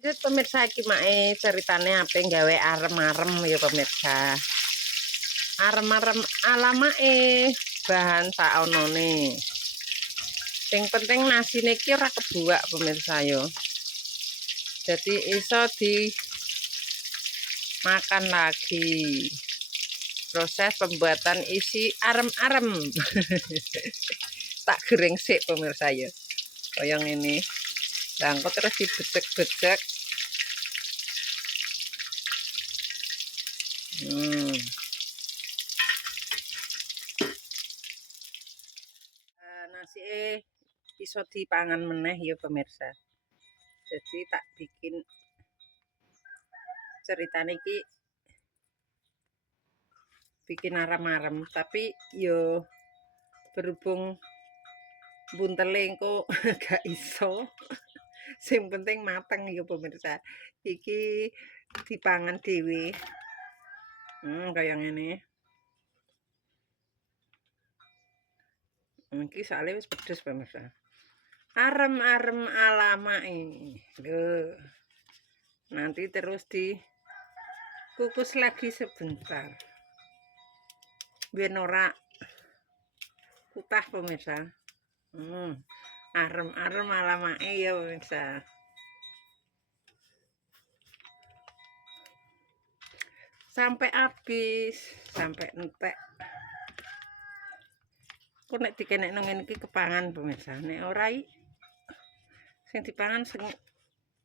Jadi pemirsa iki mae ceritane ape gawe arem-arem ya pemirsa. Arem-arem ala mae bahan sak onone. Sing penting nasine iki ora kebuak pemirsa yo. Jadi iso di makan lagi. Proses pembuatan isi arem-arem. Tak goreng sik pemirsa yo. Koyong ini. Lah engko terus dibecek-becek. Nasi iso dipangan meneh ya pemirsa. Jadi tak bikin ceritane iki bikin arem-arem tapi yo berhubung buntele engko gak iso. Sing penting mateng ya pemirsa. Iki dipangan dhewe. Kaya ngene. Iki soalnya wis pedes pemirsa. Arem-arem ala mae. Loh. Nanti terus dikukus lagi sebentar. Biar ora kutah pemirsa. Arem-arem ala mae ya pemirsa. Sampai habis, sampai entek. Kok nek dikenekno ngene iki kepangan pemirsa. Nek ora sing dipangan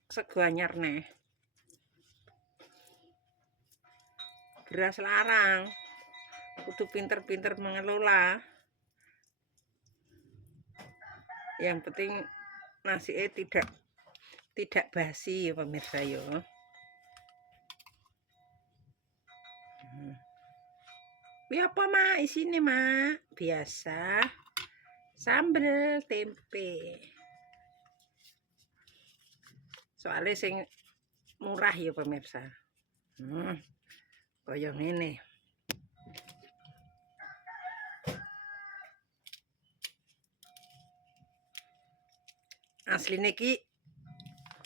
sego anyar neh. Beras larang. Kudu pinter-pinter mengelola. Yang penting nasinya tidak basi ya pemirsa yo. Ya apa mak isine mak? Biasa. Sambel tempe. Soalnya sing murah ya pemirsa. Kaya ngene. Asline ki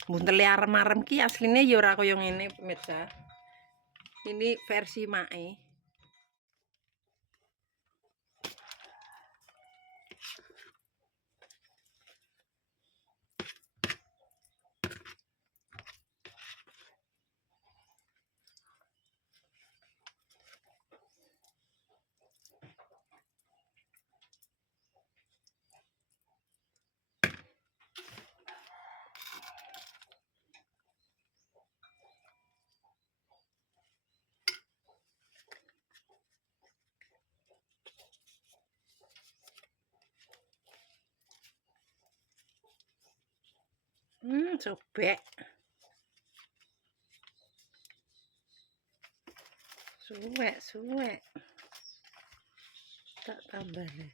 buntele arem-arem ki asline ya ora kaya ngene pemirsa. Ini versi mae. Sobek. Suwek. Tak tambah nih.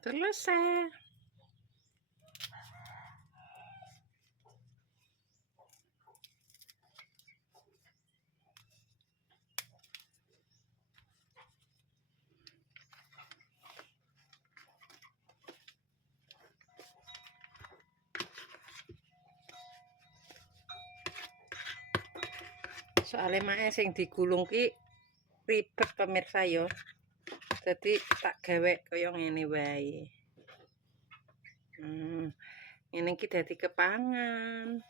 Selesai. Soalnya mae sing digulung ki ribet pemirsa yo. Jadi tak gawe kaya ngene wae. Ngene iki dadi kepangan.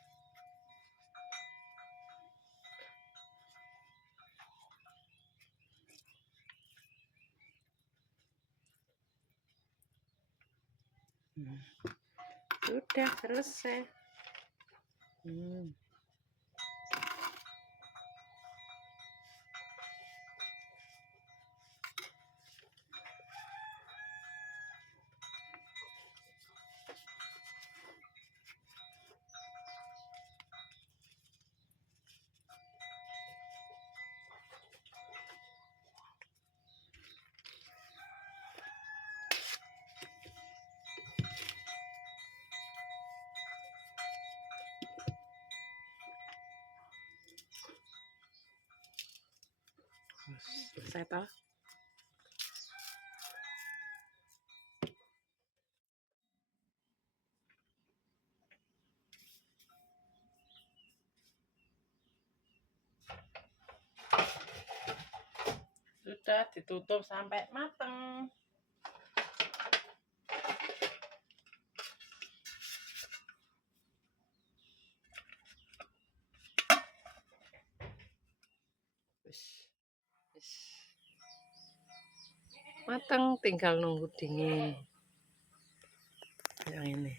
Sudah selesai. Selesai toh. Udah ditutup sampai mateng. Mateng, tinggal nunggu dingin. Yang ini.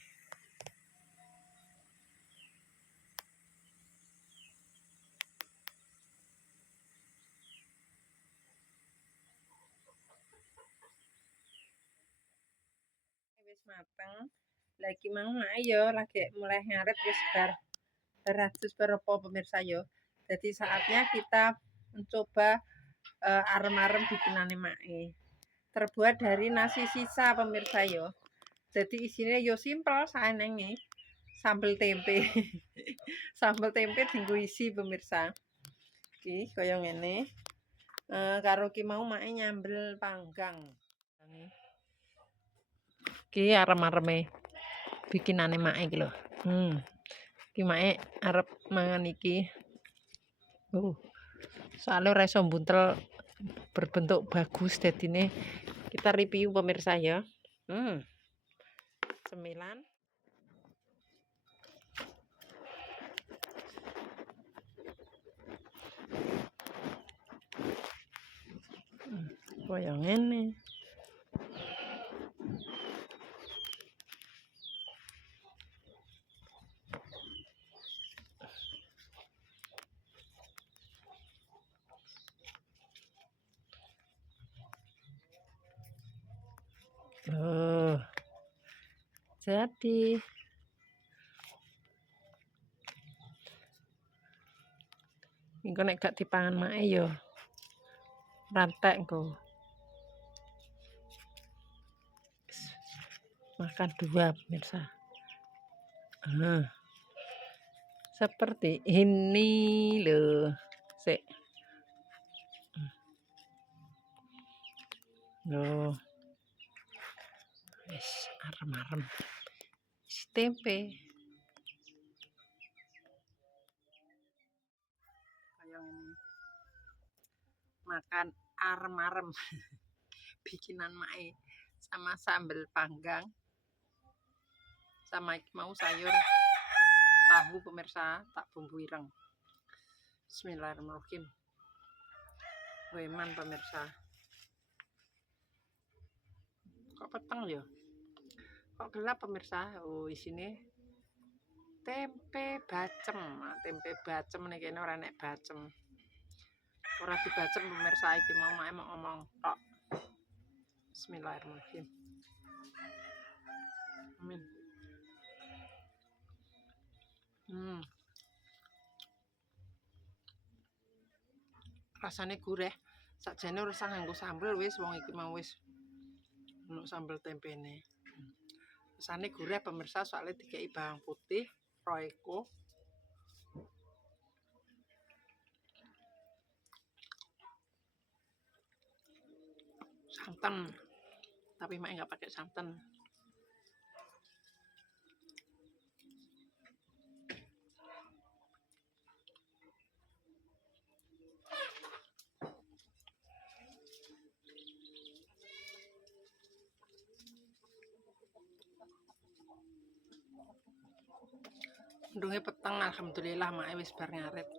Wis mateng. Lagi mau ayo lagi mulai ngaret wis bar 100 berapa pemirsa yo. Jadi saatnya kita mencoba arem-arem bikinane mae. Terbuat dari nasi sisa pemirsa yo. Jadi isinya yo simpel saenenge. Sambal tempe. Sambal tempe dienggo isi pemirsa. Iki kaya ngene. Karo ki mau mae nyambel panggang. Iki arem-areme bikinane mae iki lho. Iki mae arep mangan iki. Soalnya ora iso buntel berbentuk bagus dadine kita review pemirsa ya. Cemilan. Kaya ngene. Jadi engko nek gak dipangan mae yo rantek engko. Makan dua pemirsa. Seperti ini loh. Sik. Loh. Wis arem-arem. Isi tempe. Kayak ini. Makan arem-arem. Bikinan mae sama sambal panggang. Sama mau sayur tahu pemirsa tak bumbu ireng. Bismillahirrahmanirrahim. Weman pemirsa. Kok peteng ya? Kok gelap pemirsa? Oh isine tempe bacem. Tempe bacem nih kene ora nek bacem. Ora dibacem pemirsa iki mau ngomong tok. Bismillahirrahmanirrahim. Amin. Rasane gurih. Sakjane ora usah nganggo sambel wis wong iki mau wis ono sambel tempene. Rasane gurih pemirsa soalnya dikei bawang putih, royco. Santan. Tapi mak enggak pakai santan. Ndunge peteng alhamdulillah mak wis bar ngaret.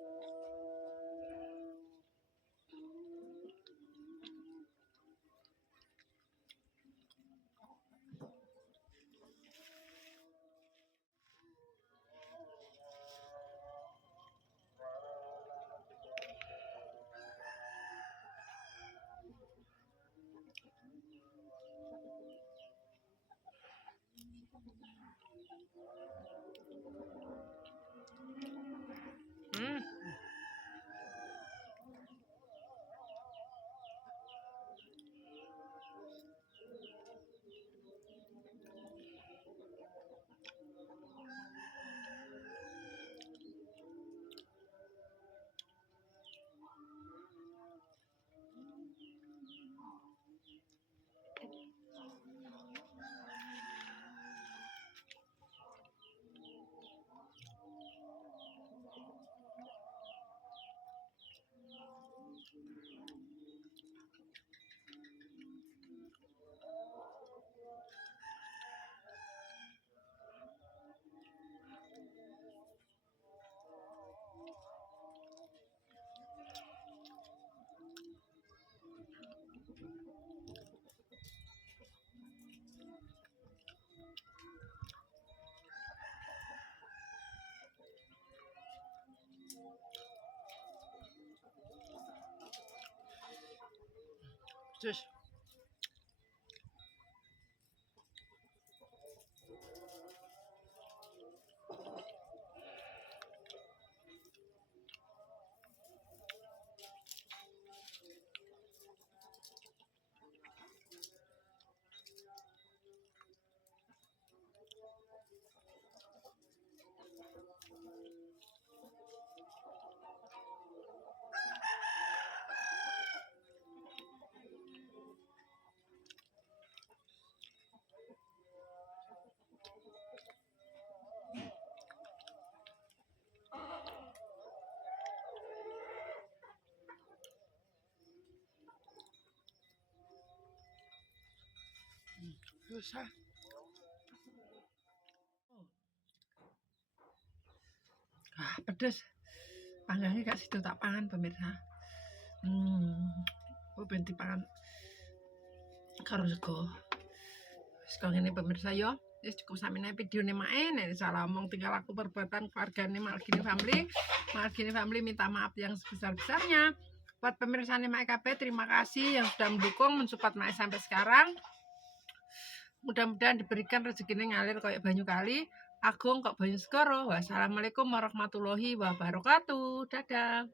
Terus susah. Pedes. Panggangnya gak situ tak pangan pemirsa. Ben dipangan karo sego. Sego ngene pemirsa yo. Wis cukup sampeyan videone mae. Nek salah omong tinggal aku perbuatan keluargane Malgini Family. Malgini Family minta maaf yang sebesar-besarnya. Buat pemirsa Mae KB, terima kasih yang sudah mendukung, mensupport Mae sampai sekarang. Mudah-mudahan diberikan rezekinya ngalir kayak banyu kali. Agung kok banyu segoro. Wassalamualaikum warahmatullahi wabarakatuh. Dadah.